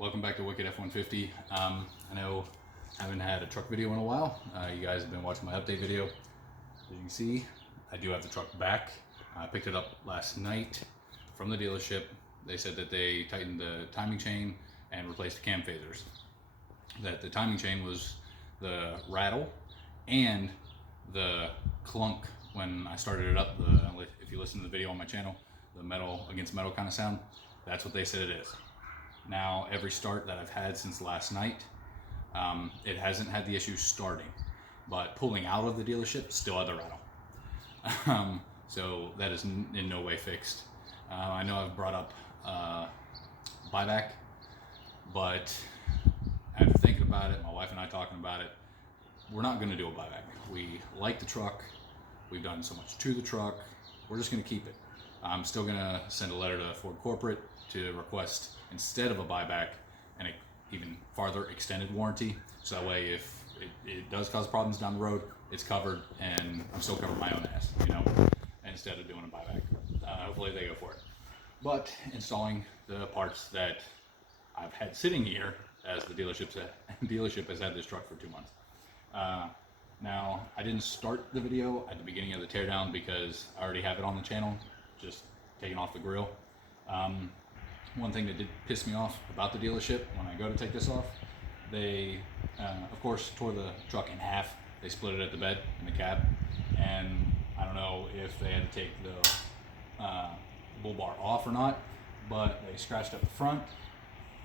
Welcome back to Wicked F150. I know I haven't had a truck video in a while. You guys have been watching my update video. As you can see, I do have the truck back. I picked it up last night from the dealership. They said that they tightened the timing chain and replaced the cam phasers. That the timing chain was the rattle and the clunk when I started it up. If you listen to the video on my channel, the metal against metal kind of sound, that's what they said it is. Now, every start that I've had since last night, it hasn't had the issue starting, but pulling out of the dealership still had the rattle. So that is in no way fixed. I know I've brought up buyback, but after thinking about it, my wife and I talking about it, we're not going to do a buyback. We like the truck. We've done so much to the truck. We're just going to keep it. I'm still going to send a letter to Ford Corporate to request, instead of a buyback, an even farther extended warranty. So that way, if it does cause problems down the road, it's covered and I'm still covering my own ass, you know, instead of doing a buyback. Hopefully they go for it. But installing the parts that I've had sitting here, as the dealership has had this truck for 2 months. Now, I didn't start the video at the beginning of the teardown because I already have it on the channel, just taking off the grill. One thing that did piss me off about the dealership when I go to take this off, they, of course, tore the truck in half. They split it at the bed in the cab, and I don't know if they had to take the bull bar off or not, but they scratched up the front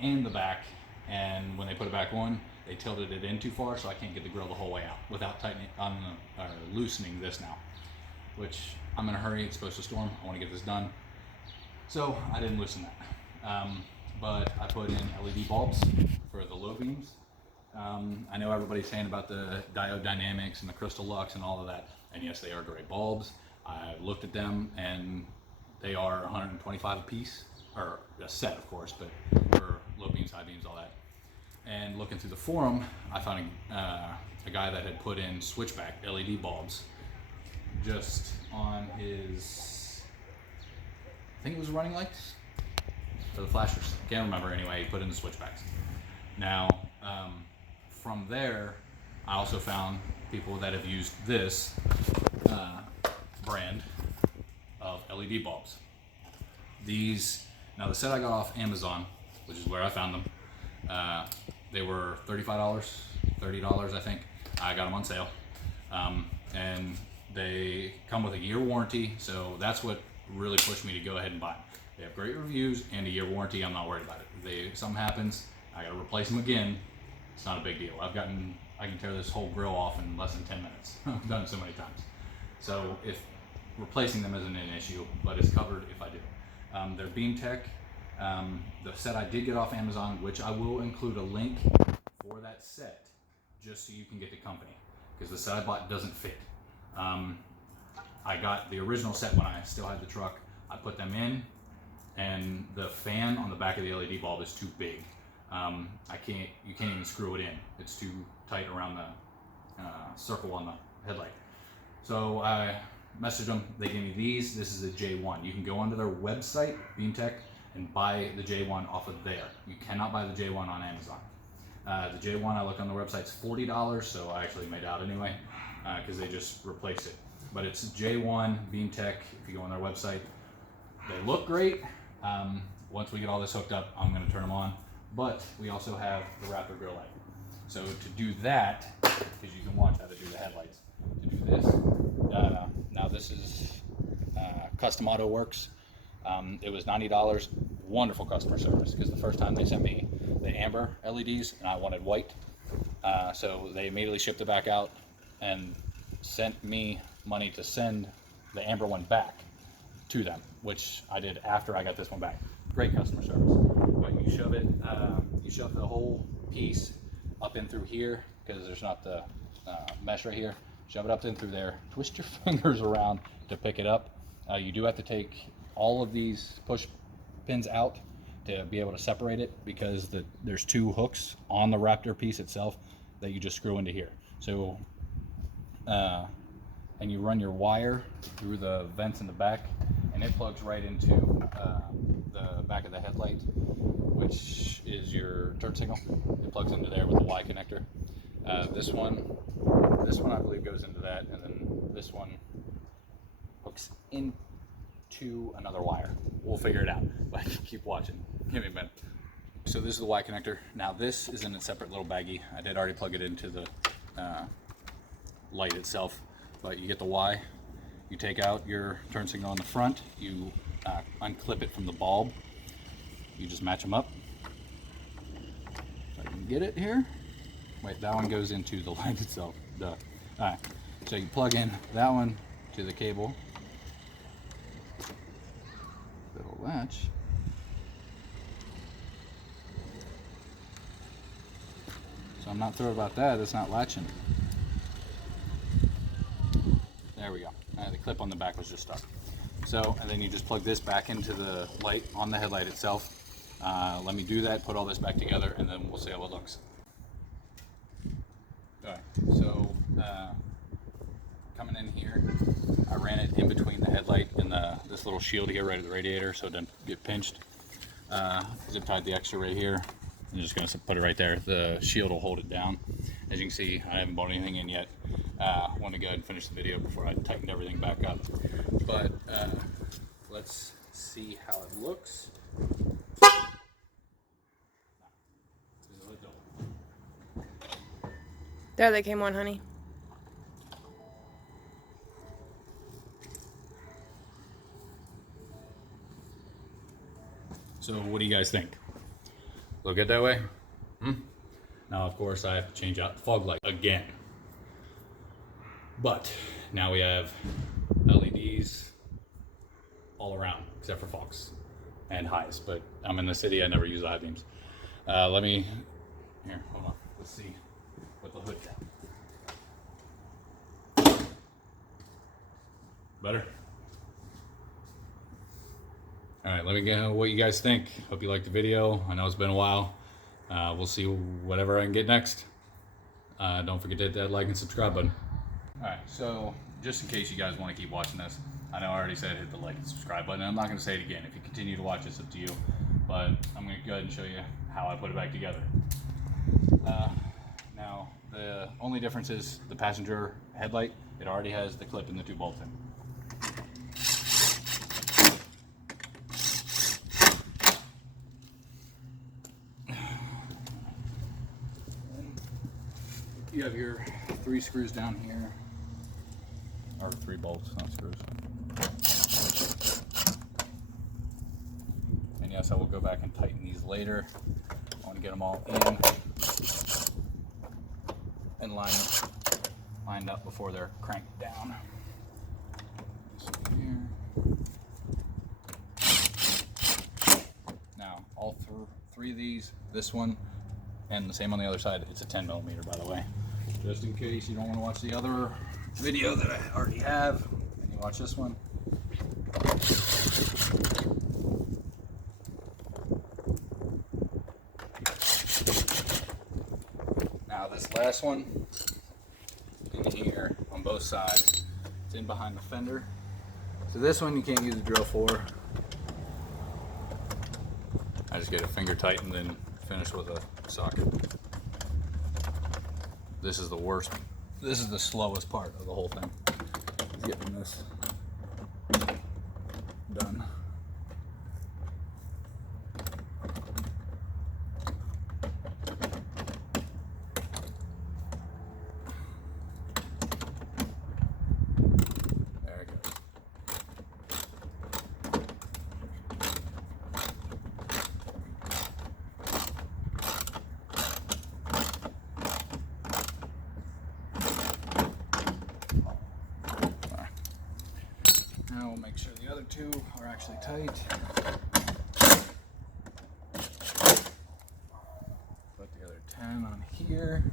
and the back, and when they put it back on, they tilted it in too far, so I can't get the grill the whole way out without tightening or loosening this now, which I'm in a hurry. It's supposed to storm. I want to get this done, so I didn't loosen that. But I put in LED bulbs for the low beams. I know everybody's saying about the diode dynamics and the crystal lux and all of that, and yes, they are great bulbs. I looked at them and they are 125 a piece, or a set, of course, but for low beams, high beams, all that. And looking through the forum, I found a guy that had put in switchback LED bulbs just on his, I think it was running lights or the flashers. Can't remember. Anyway, he put in the switchbacks. Now, from there, I also found people that have used this brand of LED bulbs. These, now the set I got off Amazon, which is where I found them, they were $35, $30, I think. I got them on sale. And they come with a year warranty, so that's what really pushed me to go ahead and buy them. They have great reviews and a year warranty. I'm not worried about it. If something happens, I gotta replace them again. It's not a big deal. I can tear this whole grill off in less than 10 minutes. I've done it so many times. So if replacing them isn't an issue, but it's covered if I do. They're Beam Tech. The set I did get off Amazon, which I will include a link for that set, just so you can get the company, because the set I bought doesn't fit. I got the original set when I still had the truck. I put them in, and the fan on the back of the LED bulb is too big. You can't even screw it in. It's too tight around the circle on the headlight. So I messaged them. They gave me these. This is a J1. You can go onto their website, BeamTech, and buy the J1 off of there. You cannot buy the J1 on Amazon. The J1, I looked on the website, it's $40, so I actually made out anyway, because they just replaced it. But it's J1 BeamTech. If you go on their website, they look great. Once we get all this hooked up, I'm going to turn them on. But we also have the Raptor grill light. So to do that, because you can watch how to do the headlights, to do this, now this is Custom Auto Works. It was $90. Wonderful customer service, because the first time they sent me the amber LEDs and I wanted white. So they immediately shipped it back out and sent me money to send the amber one back to them, which I did after I got this one back. Great customer service. But you shove the whole piece up in through here, because there's not the mesh right here. Shove it up in through there, twist your fingers around to pick it up. You do have to take all of these push pins out to be able to separate it, because there's two hooks on the Raptor piece itself that you just screw into here. So and you run your wire through the vents in the back, and it plugs right into the back of the headlight. which is your turn signal. It plugs into there with the Y connector. This one I believe goes into that, and then this one hooks into another wire. We'll figure it out, but keep watching. Give me a minute. So this is the Y connector. Now this is in a separate little baggie. I did already plug it into the light itself, but you get the Y. You take out your turn signal on the front. You unclip it from the bulb. You just match them up. If I can get it here. Wait, that one goes into the light itself. Duh. All right. So you plug in that one to the cable. Little latch. So I'm not thrilled about that. It's not latching. There we go. The clip on the back was just stuck. So, and then you just plug this back into the light on the headlight itself. Let me do that, put all this back together, and then we'll see how it looks. Alright, so coming in here, I ran it in between the headlight and this little shield here right at the radiator so it doesn't get pinched. Zip tied the extra right here. I'm just going to put it right there. The shield will hold it down. As you can see, I haven't bought anything in yet. I want to go ahead and finish the video before I tightened everything back up. But let's see how it looks. There they came on, honey. So what do you guys think? Look good that way? Now of course I have to change out the fog light again. But now we have LEDs all around except for fogs and highs. But I'm in the city, I never use the high beams. Let me, here, hold on. Let's see what the hood's at. Better? Alright, let me know what you guys think. Hope you liked the video. I know it's been a while. We'll see whatever I can get next. Don't forget to hit that like and subscribe button. Alright, so just in case you guys want to keep watching this, I know I already said hit the like and subscribe button. I'm not going to say it again. If you continue to watch, it's up to you. But I'm going to go ahead and show you how I put it back together. Now, the only difference is the passenger headlight. It already has the clip and the 2 bolts in. You have your 3 screws down here, or 3 bolts, not screws. And yes, I will go back and tighten these later. I want to get them all in and lined up before they're cranked down. Here. Now, all 3 of these, this one, and the same on the other side, it's a 10mm, by the way. Just in case you don't want to watch the other video that I already have, and you watch this one. Now this last one, in here on both sides, it's in behind the fender. So this one you can't use a drill for. I just get a finger tight and then finish with a socket. This is the worst. This is the slowest part of the whole thing. Is getting this done. There it goes. Now we'll make sure the other 2 are actually tight. Put the other 10 on here.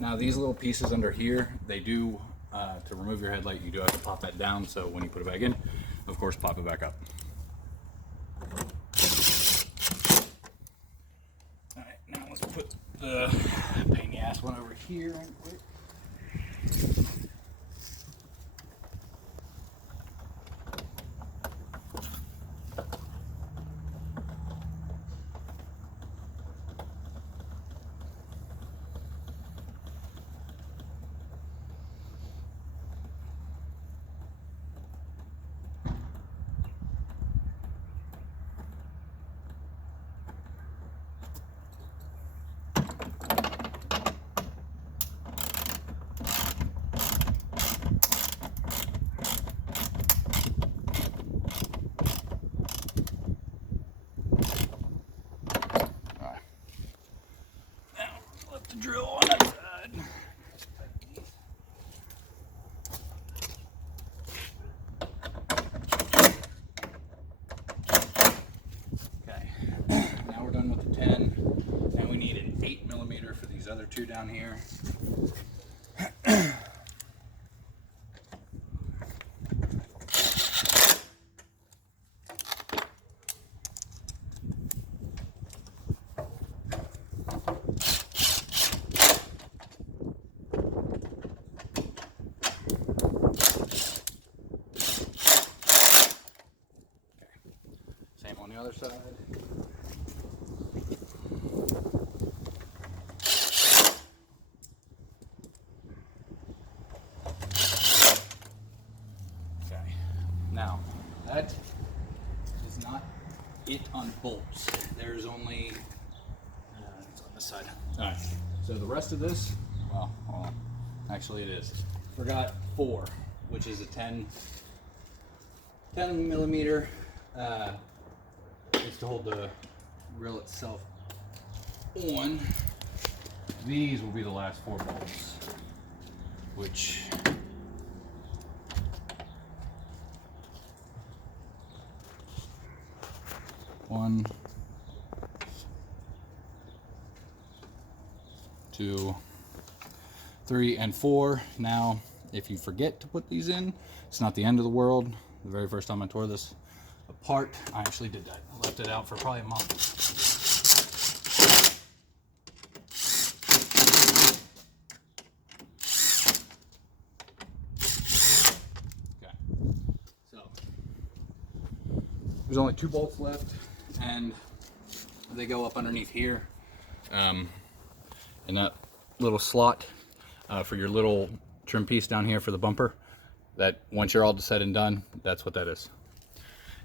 Now these little pieces under here, they do, to remove your headlight, you do have to pop that down, so when you put it back in, of course, pop it back up. Alright, now let's put the pain in the ass one over here real quick. the drill on that side. Okay, now we're done with the 10. Now we need an 8mm for these other two down here. On the other side. Okay, now that is not it on bolts. There's only, it's on this side. All right, so the rest of this, well, hold on. Actually it is. Forgot 4, which is a 10mm. Is to hold the grill itself on. These will be the last 4 bolts, which one, 2, 3, and 4. Now, if you forget to put these in, it's not the end of the world. The very first time I tore this apart, I actually did that. I left it out for probably a month. Okay, so there's only 2 bolts left, and they go up underneath here, in that little slot for your little trim piece down here for the bumper. That once you're all said and done, that's what that is.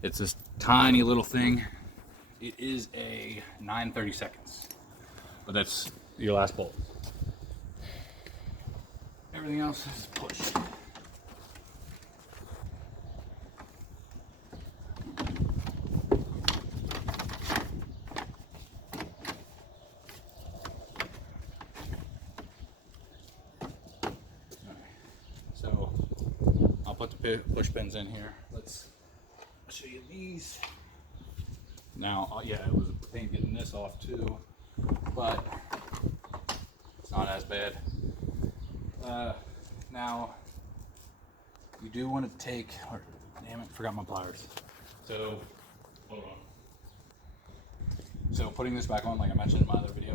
It's this tiny little thing. It is a 9/32, but that's your last bolt. Everything else is pushed. So I'll put the push pins in here. Let's show you these. Now, yeah, it was a pain getting this off too, but it's not as bad. Now, you do want to take, damn it, forgot my pliers. So, hold on. So putting this back on, like I mentioned in my other video,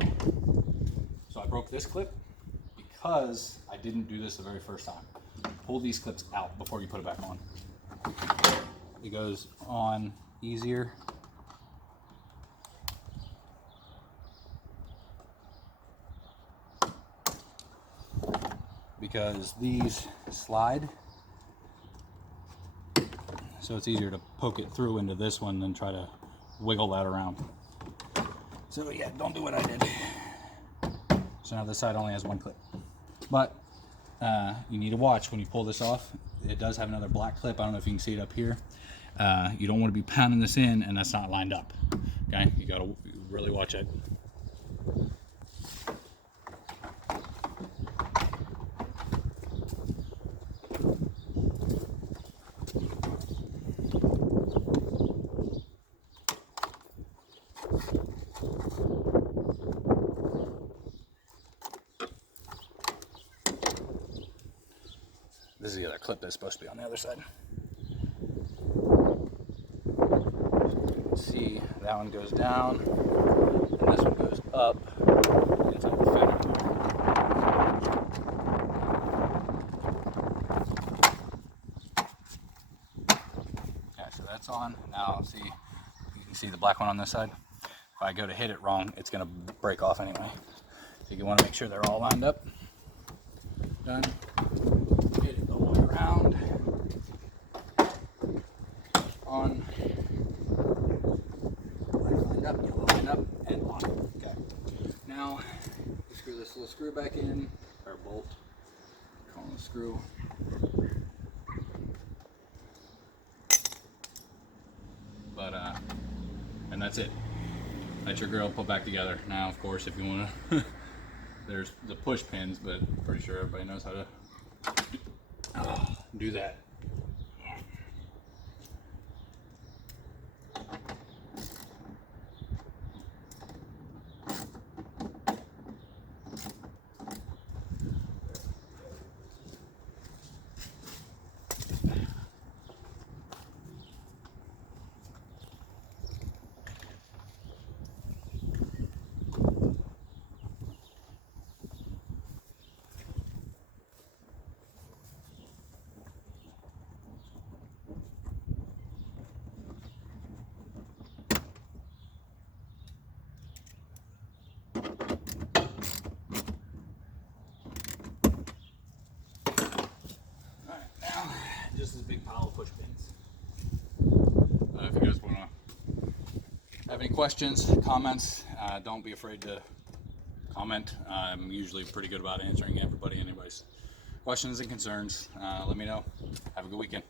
so I broke this clip because I didn't do this the very first time. Pull these clips out before you put it back on. It goes on easier. Because these slide, so it's easier to poke it through into this one than try to wiggle that around. So yeah, don't do what I did. So now this side only has 1 clip, but you need to watch when you pull this off. It does have another black clip. I don't know if you can see it up here. You don't want to be pounding this in and that's not lined up. Okay, you got to really watch it. This is the other clip that's supposed to be on the other side. See, that one goes down, and this one goes up inside the fender. Okay, so that's on. Now, see, you can see the black one on this side. If I go to hit it wrong, it's going to break off anyway. So you want to make sure they're all lined up. Done. Hit it the whole way around. On. Lined up, yellow line up, and on. Okay. Now, screw this little screw back in, or bolt. Call it a screw. But, and that's it. That's your grill put back together. Now, of course, if you want to there's the push pins, but I'm pretty sure everybody knows how to do that. Just this big pile of push pins. If you guys want to have any questions, comments, don't be afraid to comment. I'm usually pretty good about answering anybody's questions and concerns. Let me know. Have a good weekend.